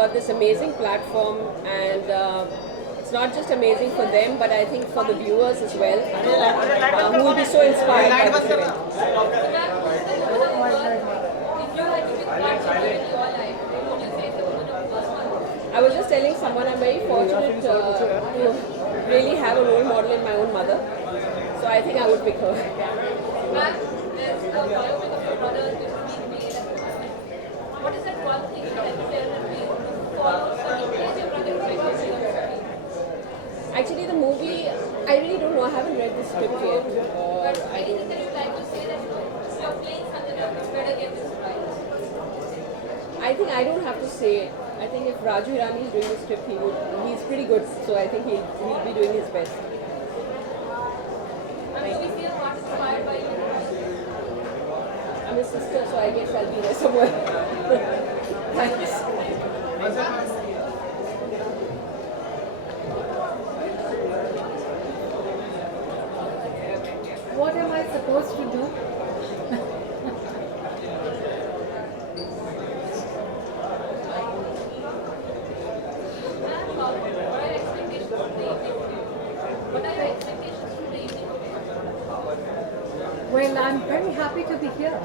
got this amazing platform, and it's not just amazing for them, but I think for the viewers as well, who will be so inspired by this event. I was just telling someone I'm very fortunate to really have a role model in my own mother, so I think I would pick her. What is that one thing that you follow Actually, the movie, I really don't know. I haven't read the script yet. but any that you like to say that you're playing something else, you better get this right. I think I don't have to say it. I think if Raju Hirani is doing the script, he's pretty good. So I think he'll be doing his best. And do we feel what inspired by you? I'm his sister, so I guess I'll be there somewhere. Thanks. What am I supposed to do? Well, I'm very happy to be here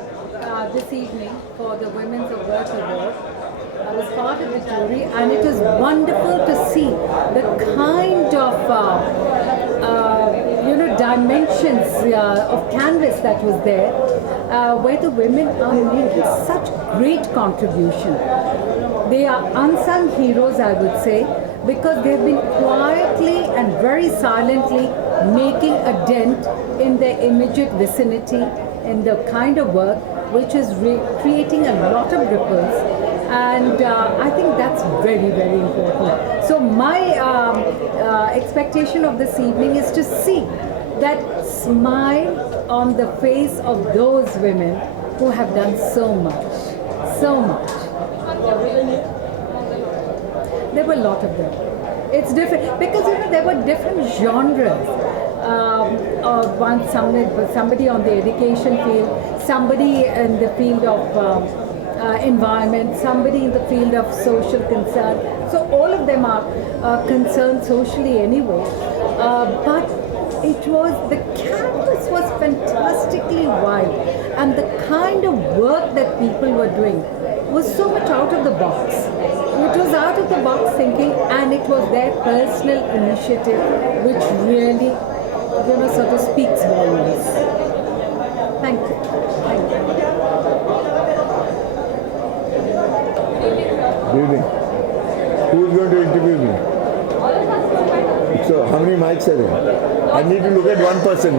this evening for the Women's of Worth Award. I was part of the jury, and it is wonderful to see the kind of dimensions of canvas that was there, where the women are making such great contribution. They are unsung heroes, I would say, because they've been quietly and very silently making a dent in their immediate vicinity, in the kind of work which is creating a lot of ripples, and I think that's very, very important. So my expectation of this evening is to see that smile on the face of those women who have done so much, so much. There were a lot of them. It's different because there were different genres. Somebody on the education field, somebody in the field of environment, somebody in the field of social concern. So all of them are concerned socially anyway. But the canvas was fantastically wide, and the kind of work that people were doing was so much out of the box. It was out of the box thinking, and it was their personal initiative which really, sort of speaks volumes. Thank you. Thank you. Good evening. Who is going to interview me? So, how many mics are there? I need to look at one person.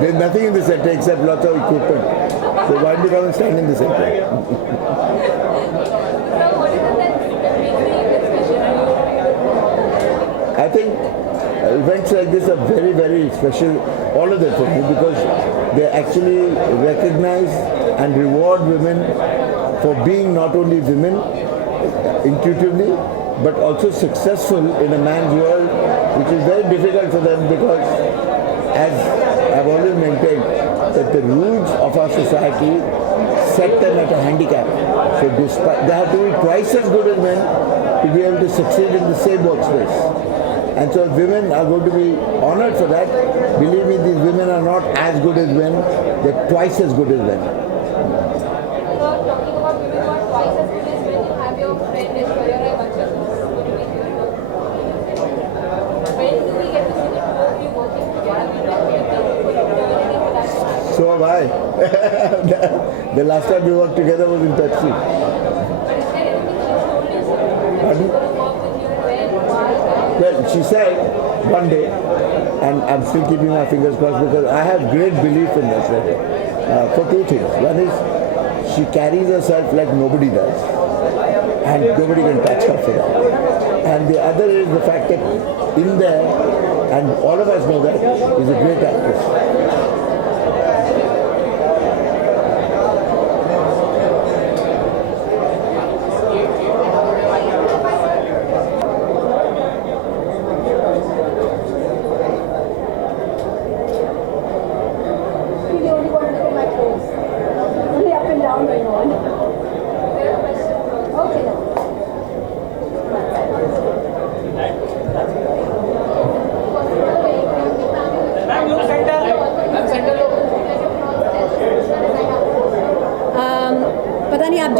There's nothing in the center except lots of equipment. So why don't you come and stand in the center? I think events like this are very, very special, all of them for me, because they actually recognize and reward women for being not only women intuitively, but also successful in a man's world, which is very difficult for them because, as I've always maintained, that the rules of our society set them at a handicap. So they have to be twice as good as men to be able to succeed in the same workspace. And so women are going to be honored for that. Believe me, these women are not as good as men, they're twice as good as men. Talking about women who are twice as good as men, you have your friend Aishwarya Rai Bachchan who's going to be here. When do we get to see the two of you working together? So have I. The last time we worked together was in Pepsi. But is there anything she told you? Pardon? Going to work with you when, why? Well, she said one day, and I'm still keeping my fingers crossed because I have great belief in this for two things. One is she carries herself like nobody does, and nobody can touch her for that. And the other is the fact that in there, and all of us know that, is a great actress. Only up and down.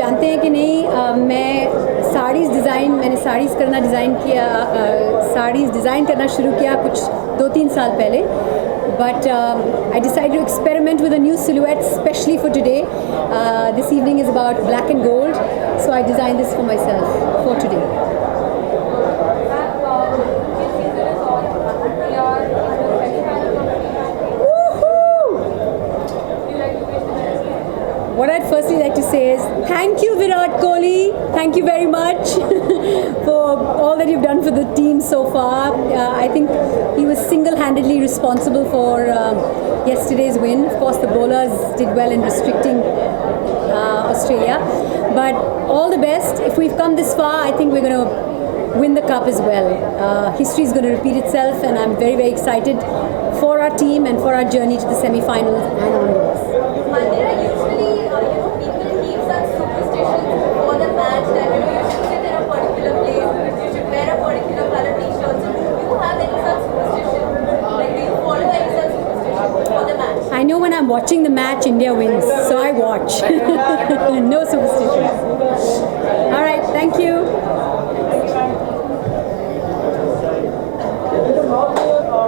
जानते हैं कि नहीं, मैंने saris design करना शुरू किया कुछ 2-3 साल पहले. But I decided to experiment with a new silhouette, especially for today. This evening is about black and gold, so I designed this for myself for today. What I'd firstly like to say is thank you, Virat Kohli. Thank you very much for all that you've done for the team so far. I think he was single-handedly responsible for yesterday's win. Of course, the bowlers did well in restricting Australia. But all the best. If we've come this far, I think we're going to win the cup as well. History is going to repeat itself, and I'm very, very excited for our team and for our journey to the semi-finals and onwards. Mandira, usually, people keep such superstitions for the match that you should sit in a particular place, you should wear a particular color t-shirt. So, do you have any such superstition? Like, do you follow any such superstition for the match? I know when I'm watching the match, India wins, so I watch. No superstitions. All right, thank you.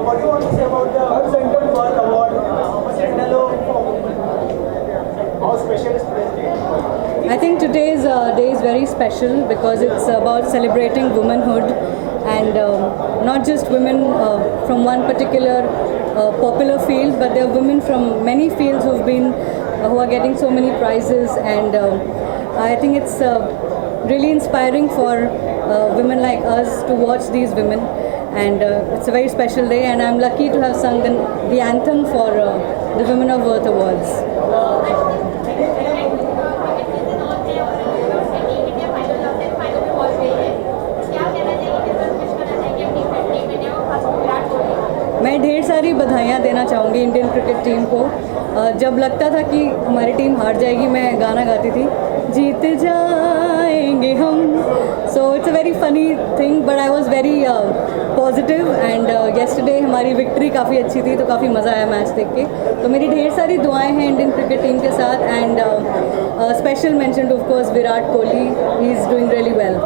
What do you want to say about the Central World Award? How special is today's day? I think today's day is very special because it's about celebrating womanhood and not just women from one particular popular field, but there are women from many fields who are getting so many prizes, and I think it's really inspiring for women like us to watch these women, and it's a very special day, and I'm lucky to have sung the anthem for the Women of Worth Awards. मैं ढेर सारी बधाइयाँ देना चाहूँगी Indian cricket team को. जब लगता था कि हमारी टीम हार जाएगी, मैं गाना गाती थी, जीत जाएंगे हम. So it's a very funny thing, but I was very positive, and yesterday हमारी विक्ट्री काफ़ी अच्छी थी, तो काफ़ी मज़ा आया मैच देख के. तो मेरी ढेर सारी दुआएं हैं इंडियन क्रिकेट टीम के साथ, and special mention two of course Virat Kohli. He is doing really well.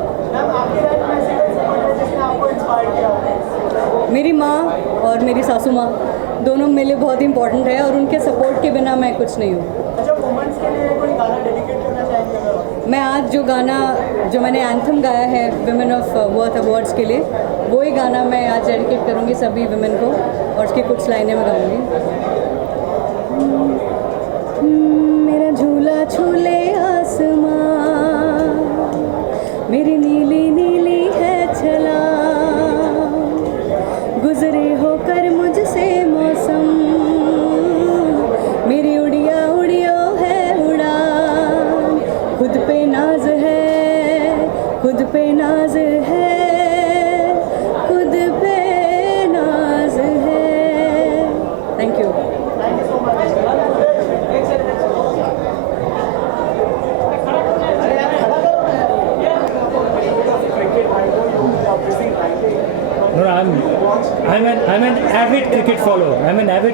मेरी माँ और मेरी सासू माँ दोनों मेरे लिए बहुत इंपॉर्टेंट है, और उनके सपोर्ट के बिना मैं कुछ नहीं हूँ. अच्छा, वुमेन्स के लिए कोई गाना डेडिकेट करना चाहेंगे? मैं आज जो मैंने एंथम गाया है विमेन ऑफ वर्थ अवार्ड्स के लिए, वो ही गाना मैं आज डेडिकेट करूँगी सभी विमेन को, और उसकी कुछ लाइनें मैं गाऊँगी. मेरा झूला झूले आसमां, मेरी नीली नीली है छलांग, गुजरे होकर मुझसे मौसम, मेरी उड़िया उड़ियो है उड़ान. खुद पे नाज है, खुद पे नाज है, खुद पे नाज है. Thank you. No, I'm an avid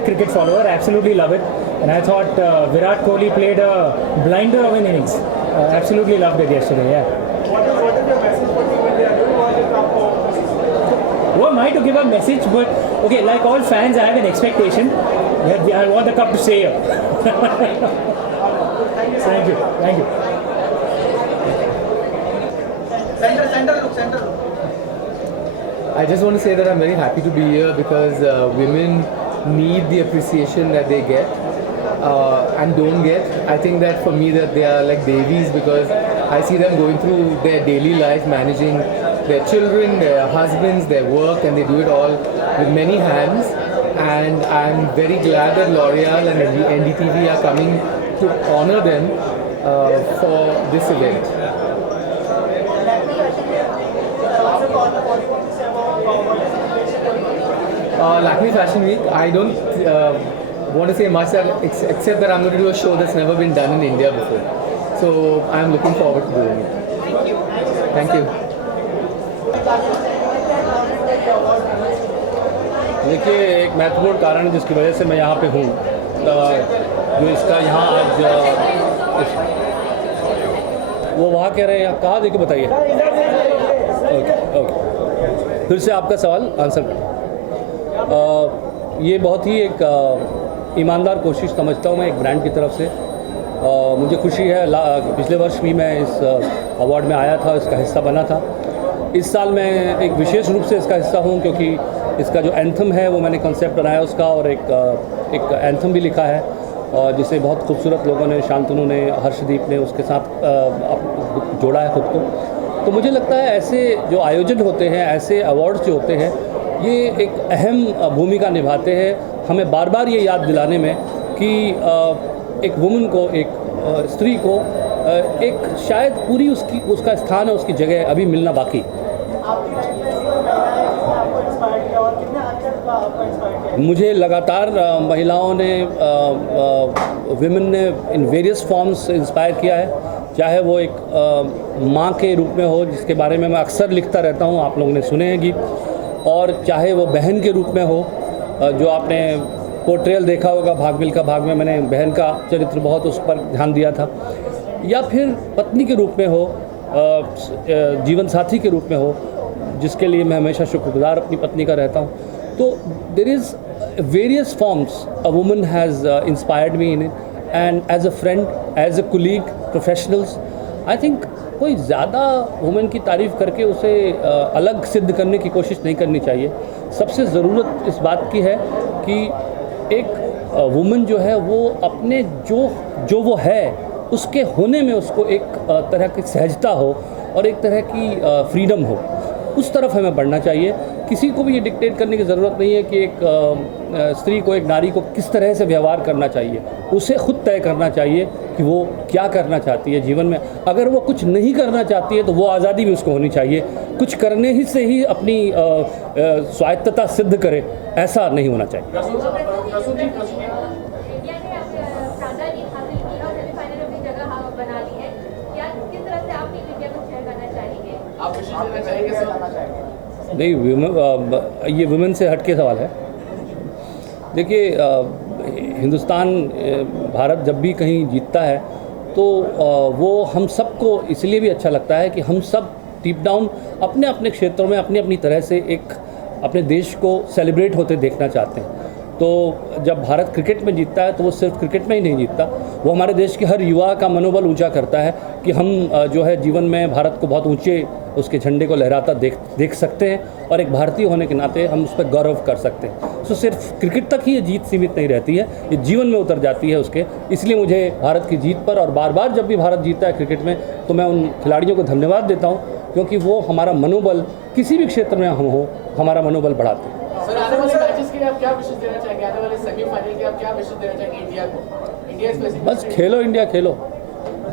cricket follower. I absolutely love it. And I thought Virat Kohli played a blinder of an innings. Absolutely loved it yesterday. Yeah. What is your message for Team India? Do you want to come home? Who am I to give a message? But okay, like all fans, I have an expectation that I want the cup to stay here. Thank you. Center look. I just want to say that I'm very happy to be here because women need the appreciation that they get and don't get. I think that for me that they are like babies because I see them going through their daily life, managing their children, their husbands, their work, and they do it all with many hands. And I'm very glad that L'Oreal and NDTV are coming to honor them for this event. Lakme Fashion Week, I don't want to say much except that I'm going to do a show that's never been done in India before. So I'm looking forward to doing it. Thank you. देखिए, एक महत्वपूर्ण कारण है जिसकी वजह से मैं यहाँ पे हूँ, जो इसका यहाँ आज वो वहाँ कह रहे हैं, कहाँ देखो बताइए। ओके ओके, फिर से आपका सवाल आंसर करें। ये बहुत ही एक ईमानदार कोशिश समझता हूँ मैं एक ब्रांड की तरफ से। मुझे खुशी है, पिछले वर्ष भी मैं इस अवार्ड में आया था, इसका हिस्सा बना था। इस साल मैं एक विशेष रूप से इसका हिस्सा हूँ क्योंकि इसका जो एंथम है वो मैंने कॉन्सेप्ट बनाया उसका, और एक एंथम भी लिखा है और जिसे बहुत खूबसूरत लोगों ने, शांतनु ने, हर्षदीप ने उसके साथ जोड़ा है खुद को। तो मुझे लगता है ऐसे जो आयोजन होते हैं, ऐसे अवार्ड्स जो होते हैं, ये एक अहम भूमिका निभाते हैं हमें बार बार ये याद दिलाने में कि एक वुमन को, एक स्त्री को एक शायद पूरी उसका स्थान है, उसकी जगह अभी मिलना बाकी। मुझे लगातार महिलाओं ने, विमेन ने इन वेरियस फॉर्म्स इंस्पायर किया है, चाहे वो एक माँ के रूप में हो जिसके बारे में मैं अक्सर लिखता रहता हूँ, आप लोगों ने सुने हैं गीत, और चाहे वो बहन के रूप में हो, जो आपने पोर्ट्रेयल देखा होगा भाग मिल्खा भाग में, मैंने बहन का चरित्र बहुत उस पर ध्यान दिया था, या फिर पत्नी के रूप में हो, जीवन साथी के रूप में हो, जिसके लिए मैं हमेशा शुक्रगुजार अपनी पत्नी का रहता हूँ। तो there is various forms a woman has inspired me in it, and as a friend, as a colleague, professionals, I think कोई ज़्यादा वुमेन की तारीफ़ करके उसे अलग सिद्ध करने की कोशिश नहीं करनी चाहिए। सबसे ज़रूरत इस बात की है कि एक वुमेन जो है वो अपने जो वो है उसके होने में उसको एक तरह की सहजता हो और एक तरह की फ्रीडम हो, उस तरफ हमें बढ़ना चाहिए। किसी को भी ये डिक्टेट करने की ज़रूरत नहीं है कि एक स्त्री को, एक नारी को किस तरह से व्यवहार करना चाहिए। उसे खुद तय करना चाहिए कि वो क्या करना चाहती है जीवन में। अगर वो कुछ नहीं करना चाहती है तो वो आज़ादी भी उसको होनी चाहिए। कुछ करने ही से ही अपनी स्वायत्तता सिद्ध करे, ऐसा नहीं होना चाहिए। नहीं, ये वुमेन से हट के सवाल है। देखिए, हिंदुस्तान, भारत जब भी कहीं जीतता है तो वो हम सबको इसलिए भी अच्छा लगता है कि हम सब डीप डाउन अपने अपने क्षेत्रों में अपनी अपनी तरह से एक अपने देश को सेलिब्रेट होते देखना चाहते हैं। तो जब भारत क्रिकेट में जीतता है तो वो सिर्फ क्रिकेट में ही नहीं जीतता, वो हमारे देश के हर युवा का मनोबल ऊंचा करता है कि हम जो है जीवन में भारत को बहुत ऊंचे उसके झंडे को लहराता देख सकते हैं, और एक भारतीय होने के नाते हम उस पर गौरव कर सकते हैं। तो सिर्फ क्रिकेट तक ही ये जीत सीमित नहीं रहती है, ये जीवन में उतर जाती है उसके। इसलिए मुझे भारत की जीत पर, और बार बार जब भी भारत जीतता है क्रिकेट में, तो मैं उन खिलाड़ियों को धन्यवाद देता हूँ क्योंकि वो हमारा मनोबल, किसी भी क्षेत्र में हम हो, हमारा मनोबल बढ़ाते हैं। सर, आने वाले मैचेस के लिए आप क्या विशेष देना चाहेंगे? आने वाले सेमीफाइनल के आप क्या विशेष देना चाहेंगे इंडिया को? इंडिया स्पेसिफिक बस खेलो इंडिया, खेलो।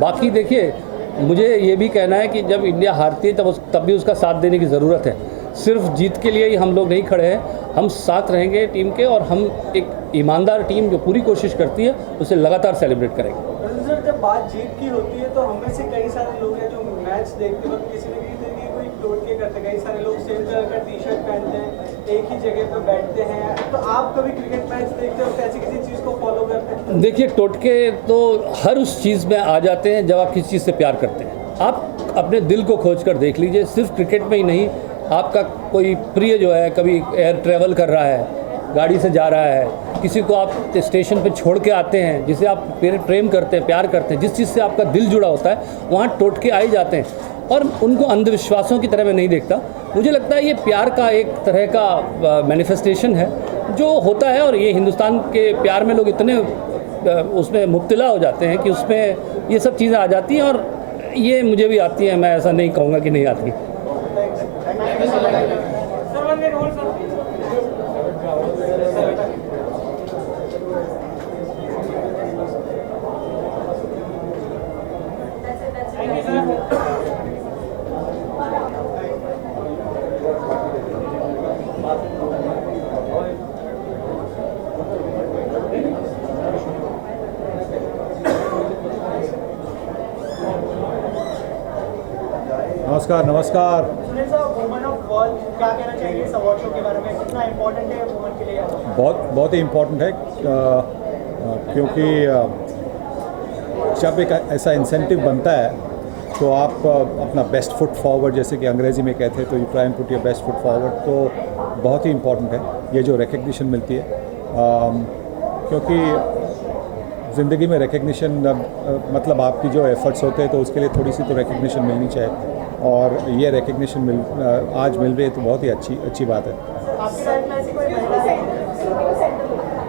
बाकी देखिए, मुझे ये भी कहना है कि जब इंडिया हारती है तब भी उसका साथ देने की ज़रूरत है। सिर्फ जीत के लिए ही हम लोग नहीं खड़े हैं, हम साथ रहेंगे टीम के, और हम एक ईमानदार टीम जो पूरी कोशिश करती है उसे लगातार सेलिब्रेट करेंगे। सर, जब बात जीत की होती है तो हम में से कई सारे लोग हैं जो मैच देखते वक्त किसी न किसी तरीके कोई टोटके करते हैं। कई सारे लोग सेम कलर का टी शर्ट पहनते हैं, एक ही जगह पर बैठते हैं। तो आप कभी क्रिकेट मैच देखते हो, ऐसी किसी चीज़ को फॉलो करते हैं? देखिए, टोटके तो हर उस चीज़ में आ जाते हैं जब आप किसी चीज़ से प्यार करते हैं। आप अपने दिल को खोज कर देख लीजिए, सिर्फ क्रिकेट में ही नहीं, आपका कोई प्रिय जो है कभी एयर ट्रैवल कर रहा है, गाड़ी से जा रहा है, किसी को आप स्टेशन पे छोड़ के आते हैं, जिसे आप प्रेम करते हैं, प्यार करते हैं, जिस चीज़ से आपका दिल जुड़ा होता है, वहाँ टोटके आ ही जाते हैं। और उनको अंधविश्वासों की तरह मैं नहीं देखता। मुझे लगता है ये प्यार का एक तरह का मैनिफेस्टेशन है जो होता है, और ये हिंदुस्तान के प्यार में लोग इतने उसमें मुब्तला हो जाते हैं कि उसमें ये सब चीज़ें आ जाती हैं, और ये मुझे भी आती हैं, मैं ऐसा नहीं कहूँगा कि नहीं आती। नमस्कार। सुनील साहब, वुमेन ऑफ वर्ल्ड, क्या कहना चाहिए इस अवार्ड शो के बारे में? कितना इम्पोर्टेंट है वुमेन के लिए? बहुत ही इम्पोर्टेंट है, क्योंकि जब एक ऐसा इंसेंटिव बनता है तो आप अपना बेस्ट फुट फॉरवर्ड, जैसे कि अंग्रेज़ी में कहते हैं, तो you try and put your best foot forward, तो बहुत ही इम्पॉर्टेंट है ये जो रिकग्निशन मिलती है, क्योंकि ज़िंदगी में रिकग्निशन मतलब आपकी जो एफर्ट्स होते हैं तो उसके लिए थोड़ी सी तो रिकग्निशन मिलनी चाहिए, और ये रिकग्निशन आज मिल रही है तो बहुत ही अच्छी बात है। आपकी लाइफ में ऐसी कोई महिला है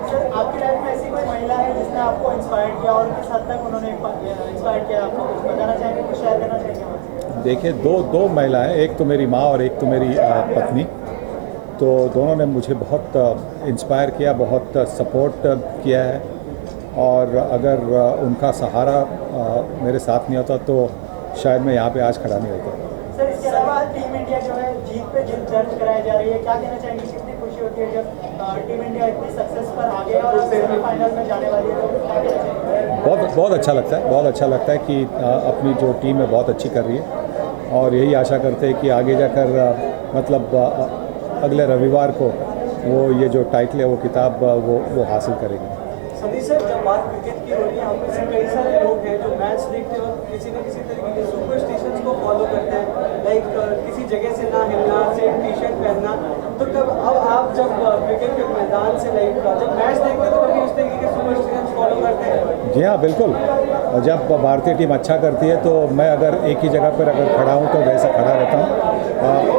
सर, आपकी लाइफ में ऐसी कोई महिला है जिसने आपको इंस्पायर किया और किस हद तक उन्होंने इंस्पायर किया आपको, कुछ बताना चाहेंगे, कुछ शेयर करना चाहेंगे? देखिए, दो महिलाएं, एक तो मेरी माँ और एक तो मेरी पत्नी, तो दोनों ने मुझे बहुत इंस्पायर किया, बहुत सपोर्ट किया है, और अगर उनका सहारा मेरे साथ नहीं होता तो शायद मैं यहाँ पे आज खड़ा नहीं होता। सर, इसके अलावा टीम इंडिया जो है जीत पे जीत दर्ज कराई जा रही है, क्या कहना चाहेंगे, कितनी खुशी होती है जब टीम इंडिया इतनी सक्सेस पर आ गया और सेमीफाइनल में जाने वाली है, तो क्या कहना चाहेंगे? बहुत अच्छा लगता है, बहुत अच्छा लगता है कि अपनी जो टीम है बहुत अच्छी कर रही है, और यही आशा करते हैं कि आगे जाकर मतलब अगले रविवार को वो ये जो टाइटल है वो किताब वो हासिल करेगी। सनी सर, जब बात क्रिकेट की हो रही है, हम में से कई सारे लोग हैं जो मैच देखते वक्त किसी न किसी तरीके के सुपरस्टिशंस को फॉलो करते हैं, लाइक किसी जगह से ना हिलना, सेम टी शर्ट पहनना, तो अब आप जब क्रिकेट के मैदान से लाइक जब मैच देखते हैं तो कभी उस तरीके के सुपरस्टिशंस फॉलो करते हैं? जी हाँ, बिल्कुल। जब भारतीय टीम अच्छा करती है तो मैं अगर एक ही जगह पर अगर खड़ा हूँ तो वैसा खड़ा रहता हूँ,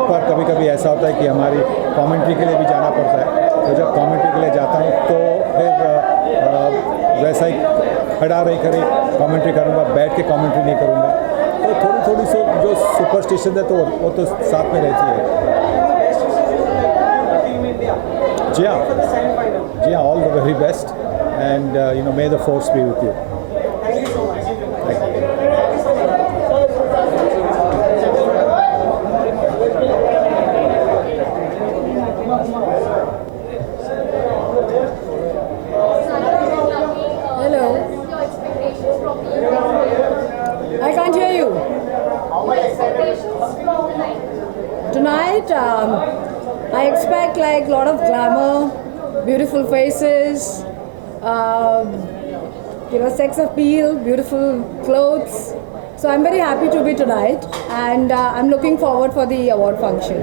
पर कभी कभी ऐसा होता है कि हमारी कमेंट्री के लिए भी जाना पड़ता है, तो जब कमेंट्री के लिए जाता हूँ तो फिर वैसा ही खड़ा रह कर कमेंट्री करूँगा, बैठ के कमेंट्री नहीं करूँगा, तो थोड़ी सी जो सुपरस्टिशन है तो वो तो साथ में रहती है। जी हाँ, all the very best, and may the force B with you. I can't hear you. Tonight, I expect like a lot of glamour, beautiful faces, sex appeal, beautiful clothes. So I'm very happy to be tonight, and I'm looking forward for the award function.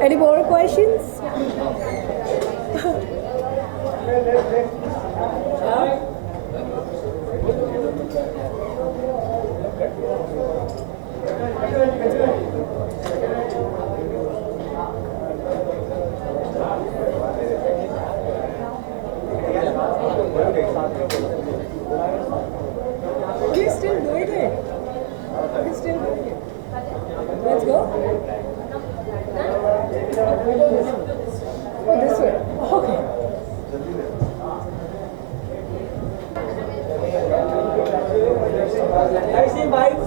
Any more questions? He's still doing it. He's still doing it. Let's go. Oh, this way. Okay. I see bikes.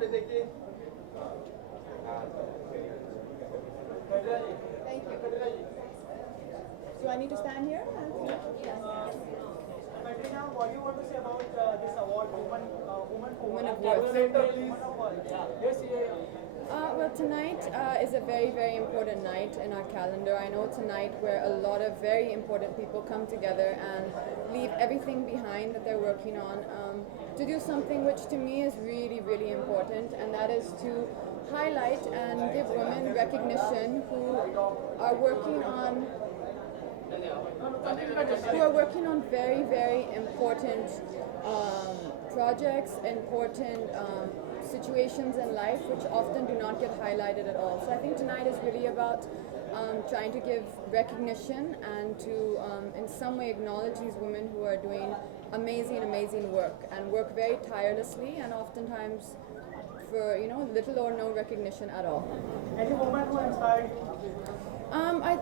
पे देखिए। Thank you. So I need to stand here? Katrina, what do you want to say about this award, Woman of Worth? Yes, yeah. Well, tonight is a very, very important night in our calendar. I know tonight where a lot of very important people come together and leave everything behind that they're working on to do something which to me is really, really important, and that is to highlight and give women recognition who are working on who are working on very, very important projects, important situations in life which often do not get highlighted at all. So I think tonight is really about trying to give recognition and to in some way acknowledge these women who are doing amazing work and work very tirelessly and oftentimes for little or no recognition at all. Any woman who inspired you?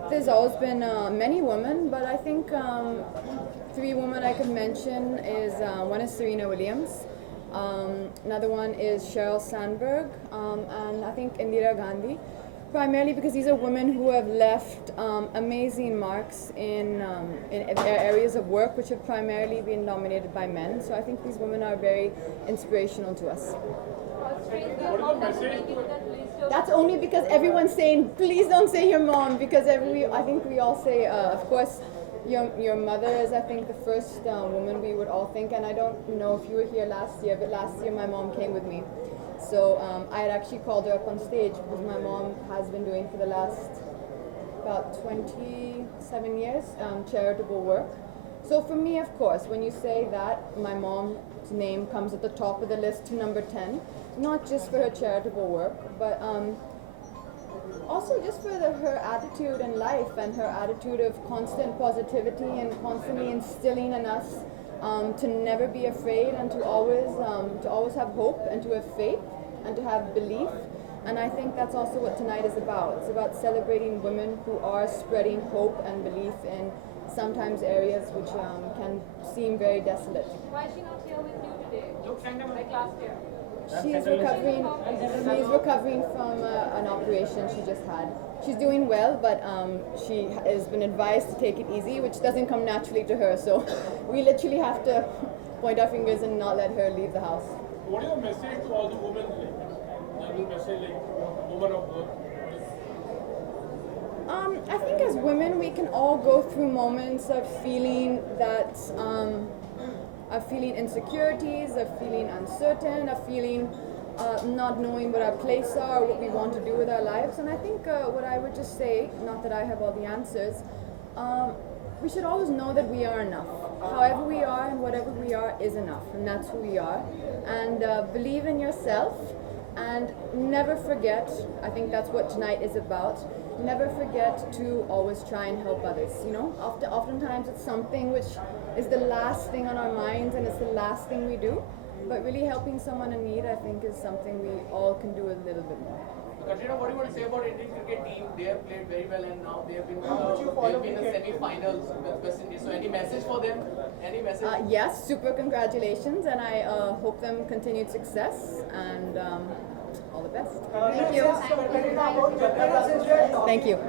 There's always been many women, but I think 3 women I could mention is one is Serena Williams, another one is Sheryl Sandberg, and I think Indira Gandhi. Primarily because these are women who have left amazing marks in areas of work which have primarily been dominated by men. So I think these women are very inspirational to us. That's only because everyone's saying, please don't say your mom, because I think we all say, of course, your mother is, I think, the first woman we would all think, and I don't know if you were here last year, but last year my mom came with me. So I had actually called her up on stage because my mom has been doing for the last about 27 years charitable work. So for me, of course, when you say that, my mom's name comes at the top of the list to number 10, not just for her charitable work, but also just for her attitude in life and her attitude of constant positivity and constantly instilling in us to never be afraid and to always have hope and to have faith and to have belief. And I think that's also what tonight is about. It's about celebrating women who are spreading hope and belief in sometimes areas which can seem very desolate. Why is she not here with you today? Like last year. She's recovering from an operation she just had. She's doing well, but she has been advised to take it easy, which doesn't come naturally to her. So we literally have to point our fingers and not let her leave the house. What is your message to all the women? General message, like women of work. I think as women, we can all go through moments of feeling that. Of feeling insecurities, of feeling uncertain, of feeling not knowing what our place are, what we want to do with our lives. And I think what I would just say, not that I have all the answers, we should always know that we are enough. However we are and whatever we are is enough, and that's who we are. And believe in yourself and never forget, I think that's what tonight is about, never forget to always try and help others. Oftentimes it's something which is the last thing on our minds and it's the last thing we do, but really helping someone in need, I think, is something we all can do a little bit more. Katrina, what do you want to say about Indian cricket team? They have played very well and now they have been in the semi-finals with West Indies. So any message for them? Any message? Yes, super congratulations, and I hope them continued success and all the best. Thank you. Thank you.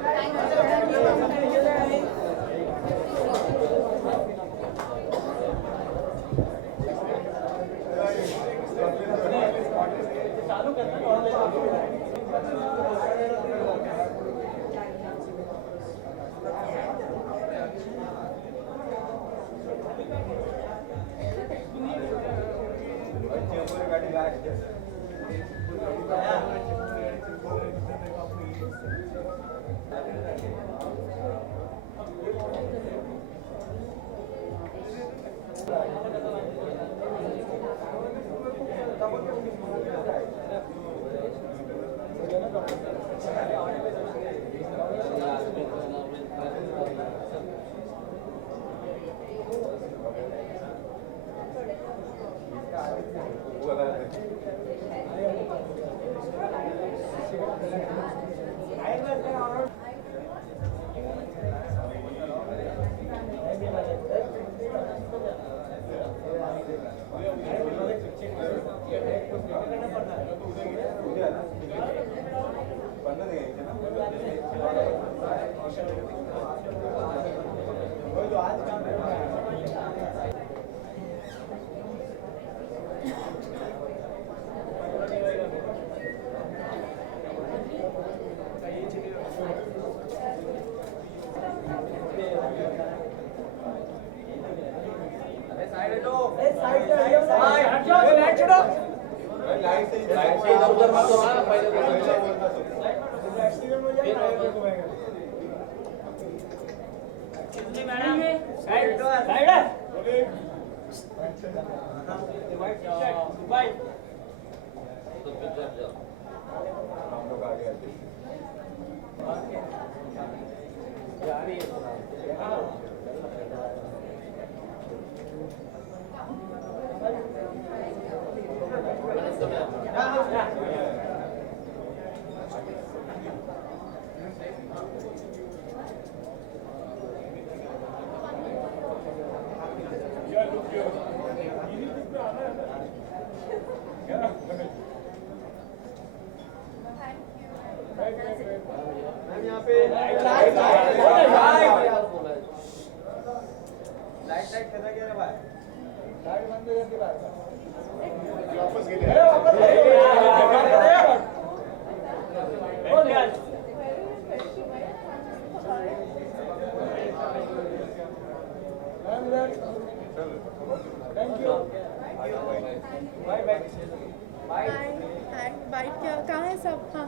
Byte क्या कहाँ है सब? हाँ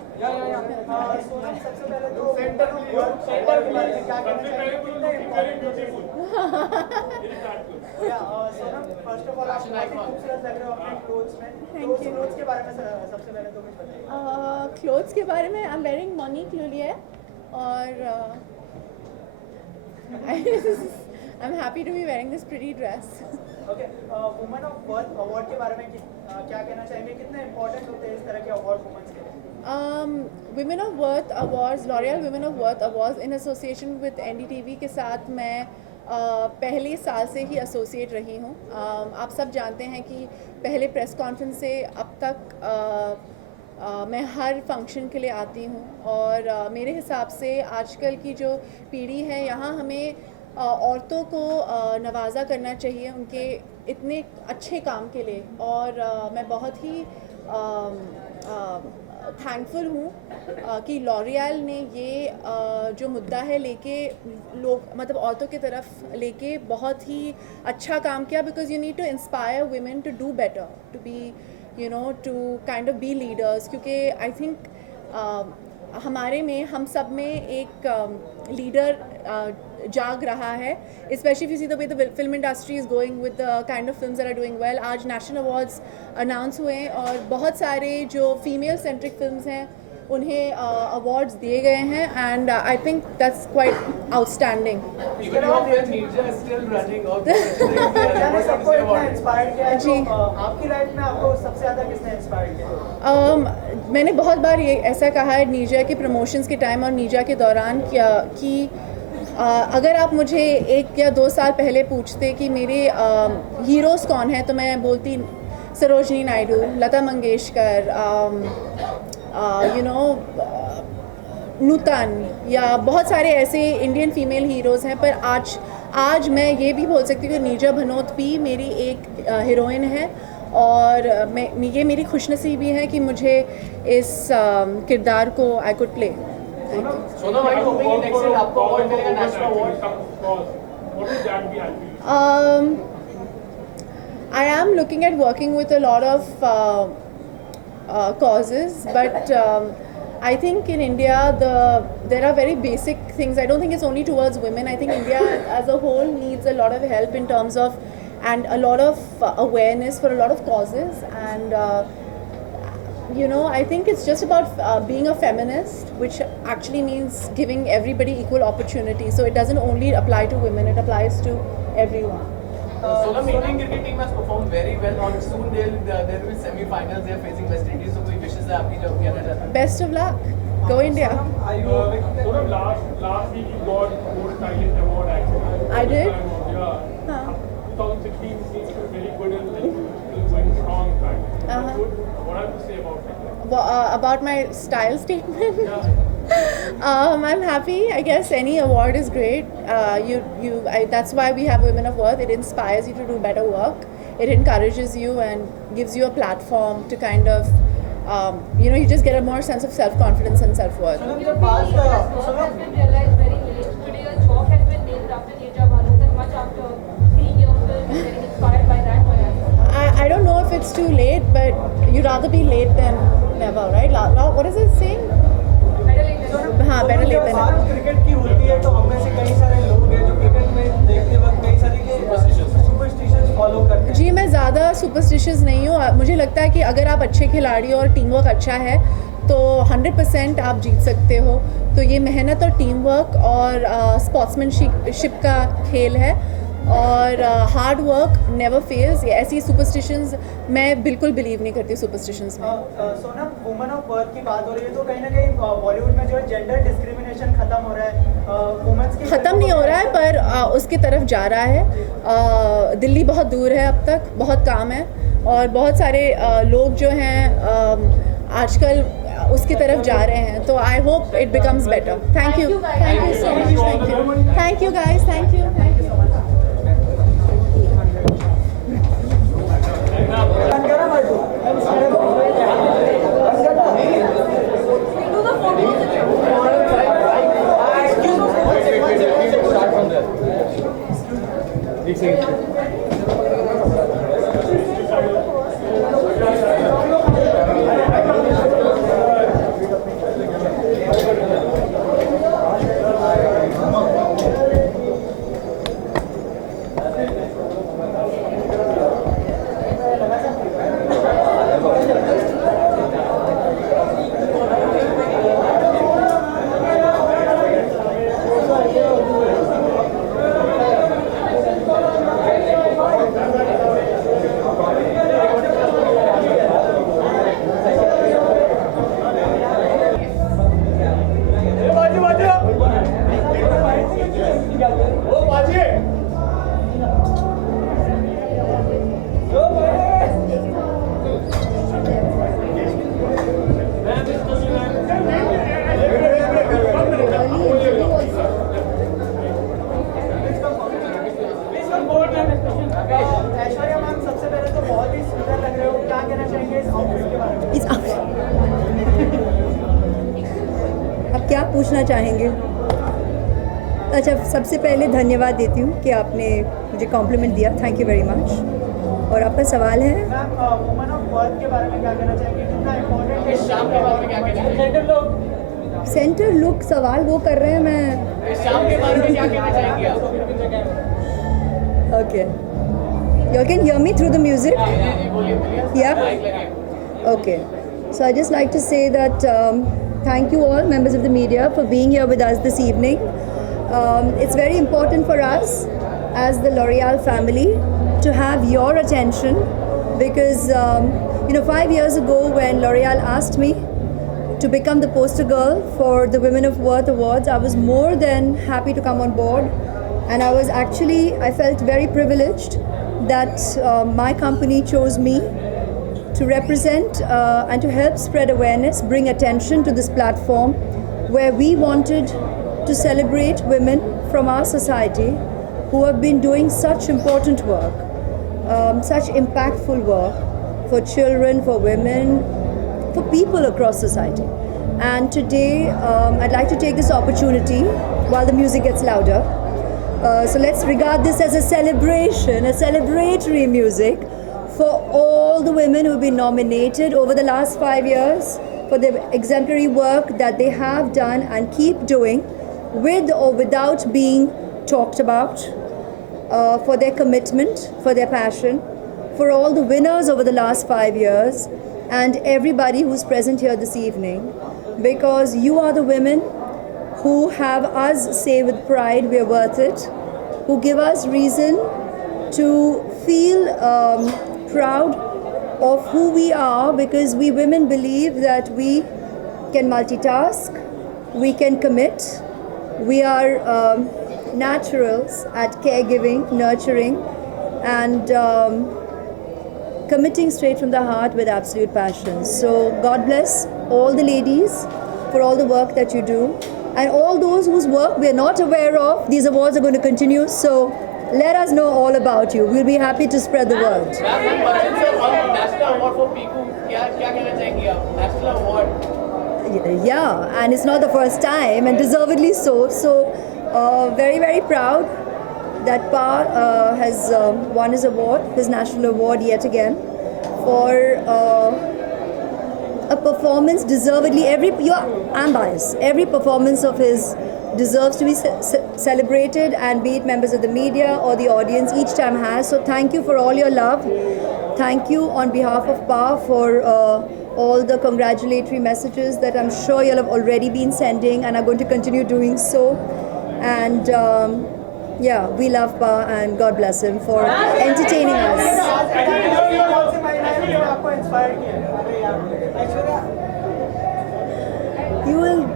सबसे पहले तो centre क्या कहना चाहिए कितना फर्स्ट ऑफ ऑल आप खूबसूरत लग रहे हो अपने क्लोथ्स में। क्लोथ्स के बारे में सबसे पहले तो कुछ बताइए। क्लोथ्स के बारे में I am wearing Monique Lhuillier और I am happy to be wearing this pretty dress. Okay, women of worth award के बारे में क्या कहना चाहेंगे? कितने इंपॉर्टेंट होते हैं इस तरह के अवार्ड वुमेन्स के लिए? Women of Worth Awards, L'Oreal Women of Worth Awards in association with NDTV के साथ मैं पहले साल से ही एसोसिएट रही हूँ। आप सब जानते हैं कि पहले प्रेस कॉन्फ्रेंस से अब तक मैं हर फंक्शन के लिए आती हूँ और मेरे हिसाब से आजकल की जो पीढ़ी है यहाँ हमें औरतों को नवाजा करना चाहिए उनके इतने अच्छे काम के लिए और मैं बहुत ही थैंकफुल हूँ कि लॉरियल ने ये जो मुद्दा है लेके लोग मतलब औरतों की तरफ लेके बहुत ही अच्छा काम किया because you need to inspire women to do better to be you know to kind of be leaders क्योंकि आई थिंक हमारे में हम सब में एक लीडर जाग रहा है especially see the way the film industry is going with the kind of films that are doing well. आज नेशनल अवार्ड्स अनाउंस हुए और बहुत सारे जो फीमेल सेंट्रिक फिल्म्स हैं उन्हें अवार्ड्स दिए गए हैं and I think that's quite outstanding. जी, आपकी लाइफ में आपको सबसे ज़्यादा किसने इंस्पायर किया? मैंने बहुत बार ये ऐसा कहा है नीजा के प्रमोशंस के टाइम और नीजा के दौरान कि अगर आप मुझे 1 या 2 साल पहले पूछते कि मेरे हीरोज़ कौन हैं तो मैं बोलती सरोजनी नायडू, लता मंगेशकर, यू नो नूतन या बहुत सारे ऐसे इंडियन फीमेल हीरोज़ हैं पर आज मैं ये भी बोल सकती हूँ कि नीजा भनोत भी मेरी एक हीरोइन है और ये मेरी खुशनसीबी है कि मुझे इस किरदार को I could play. Sonam, are you hoping next year आपको अवार्ड मिलेगा, national award? I am looking at working with a lot of causes, but I think in India there are very basic things. I don't think it's only towards women. I think India as a whole needs a lot of help in terms of and a lot of awareness for a lot of causes and you know, I think it's just about being a feminist, which actually means giving everybody equal opportunity. So it doesn't only apply to women, it applies to everyone. Sonam, Indian cricket team has performed very well. On soon there will be semi-finals. They are facing West Indies. So कोई wishes है आपकी जो कहना चाहते हैं? Best of luck. Go India. Sonam, last week you got Most Silent Award actually. I did. Yeah. 2016 seems to be very good and going strong. What have to say about it? About my style statement? I'm happy. I guess any award is great. That's why we have Women of Worth. It inspires you to do better work. It encourages you and gives you a platform to kind of, you know, you just get a more sense of self-confidence and self-worth. Has been realized very late. Today a chalk has been named after Neerja Bharat and much after seeing your film and getting inspired by that one. I don't know if it's too late, but you'd rather be late than never, right? What is it saying? Better late than never. हाँ, better late than never. Cricket की होती है तो हम में से कई सारे लोग हैं जो क्रिकेट ज़्यादा सुपरस्टिशियस नहीं हूँ. मुझे लगता है कि अगर आप अच्छे खिलाड़ी और टीम वर्क अच्छा है तो 100% आप जीत सकते हो. तो ये मेहनत और टीम वर्क और स्पोर्ट्समैनशिप का खेल है और हार्ड वर्क नेवर फेल्स. ये ऐसी सुपरस्टिशंस मैं बिल्कुल बिलीव नहीं करती सुपरस्टिशंस में. सोनम, वुमेन ऑफ वर्थ की बात हो रही है तो कहीं ना कहीं बॉलीवुड में जो है जेंडर डिस्क्रिमिनेशन खत्म हो रहा है. वुमेन्स की ख़त्म नहीं हो रहा है पर उसकी तरफ जा रहा है. दिल्ली बहुत दूर है, अब तक बहुत काम है और बहुत सारे लोग जो हैं आजकल उसकी तरफ जा रहे हैं. तो I hope it becomes better. Thank you so much. Thank you guys. Thank you so much. Aishwarya ma'am, सबसे पहले तो बहुत ही सुंदर लग रहे हो. क्या कहना चाहेंगे इस आउटफिट के बारे में? अब क्या पूछना चाहेंगे? अच्छा, सबसे पहले धन्यवाद देती हूँ कि आपने मुझे कॉम्प्लीमेंट दिया. Thank you very much. और आपका सवाल है? मैम, वुमेन ऑफ वर्थ के बारे में क्या कहना चाहेंगे? कितना इम्पोर्टेंट है? शाम के बारे में क्या कहना चाहेंगे? सेंटर लुक सवाल वो कर रहे हैं. मैं शाम के बारे में क्या कहना चाहेंगे आप? Okay. You all can hear me through the music? Yeah? Okay. So I just like to say that thank you all members of the media for being here with us this evening. It's very important for us as the L'Oreal family to have your attention because 5 years ago when L'Oreal asked me to become the poster girl for the Women of Worth Awards, I was more than happy to come on board. And I felt very privileged that my company chose me to represent and to help spread awareness, bring attention to this platform where we wanted to celebrate women from our society who have been doing such important work, such impactful work for children, for women, for people across society. And today I'd like to take this opportunity while the music gets louder. So let's regard this as a celebration, a celebratory music for all the women who have been nominated over the last 5 years for the exemplary work that they have done and keep doing with or without being talked about, for their commitment, for their passion, for all the winners over the last 5 years and everybody who's present here this evening, because you are the women who have us say with pride we are worth it, who give us reason to feel proud of who we are, because we women believe that we can multitask, we can commit, we are naturals at caregiving, nurturing and committing straight from the heart with absolute passion. So God bless all the ladies for all the work that you do. And all those whose work we are not aware of, these awards are going to continue. So let us know all about you. We'll be happy to spread the word. National award for Piku. क्या कहना चाहेंगे आप? National award. Yeah, and it's not the first time, and deservedly so. So very, very proud that Pa has won his award, his national award yet again, for a performance deservedly. I'm biased. Every performance of his deserves to be celebrated, and be it members of the media or the audience, each time has. So thank you for all your love. thank you on behalf of PA for all the congratulatory messages that I'm sure you'll have already been sending and are going to continue doing so. And yeah, we love PA and God bless him for entertaining us. You will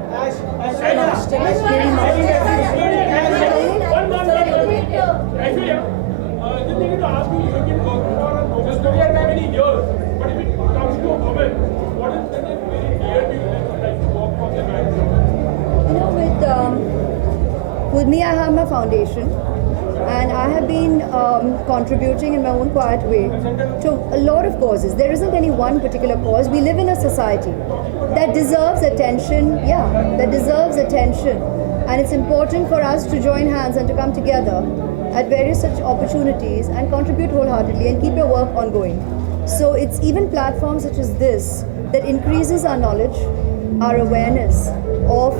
Actually, just need to ask you, you have been working for a novice for many years, but if it comes to a woman, what is the very dear to you that you like to work for the man? You know, with me, I have my foundation, and I have been contributing in my own quiet way to a lot of causes. There isn't any one particular cause. We live in a society that deserves attention. Yeah, that deserves attention, and it's important for us to join hands and to come together at various such opportunities and contribute wholeheartedly and keep your work ongoing. So it's even platforms such as this that increases our knowledge, our awareness of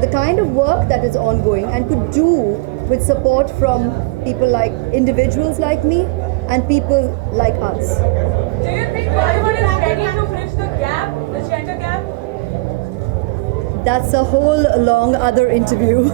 the kind of work that is ongoing and could do with support from people like individuals like me and people like us. Do you think Bollywood is ready to bridge the gap, the gender gap? That's a whole long other interview.